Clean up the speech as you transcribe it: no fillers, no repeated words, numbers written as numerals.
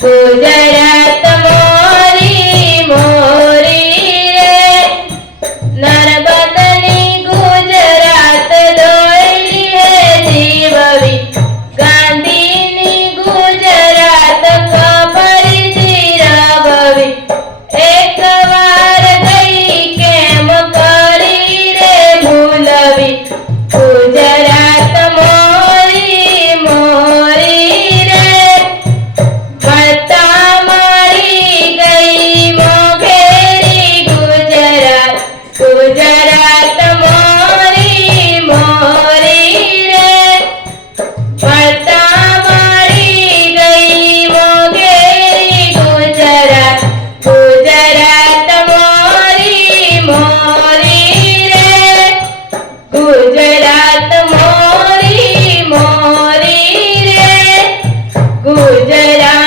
ગુજરાત મોરી મોરી રે, નર્મદની ગુજરાત દોયલી હે જીવવી, ગાંધીની ગુજરાત ખબરી જીરવવી, એકવાર ગઈ કેમ કરી રે ભૂલવી, ગુજરાત મોરી મોરી રે, મળતા મળી ગઈ મોઘેરી ગુજરાત, ગુજરાત મોરી મોરી રે, મળતા મળી ગઈ મોઘેરી ગુજરાત, ગુજરાત મોરી મોરી રે, ગુજરાત મોરી મોરી રે, ગુજરાત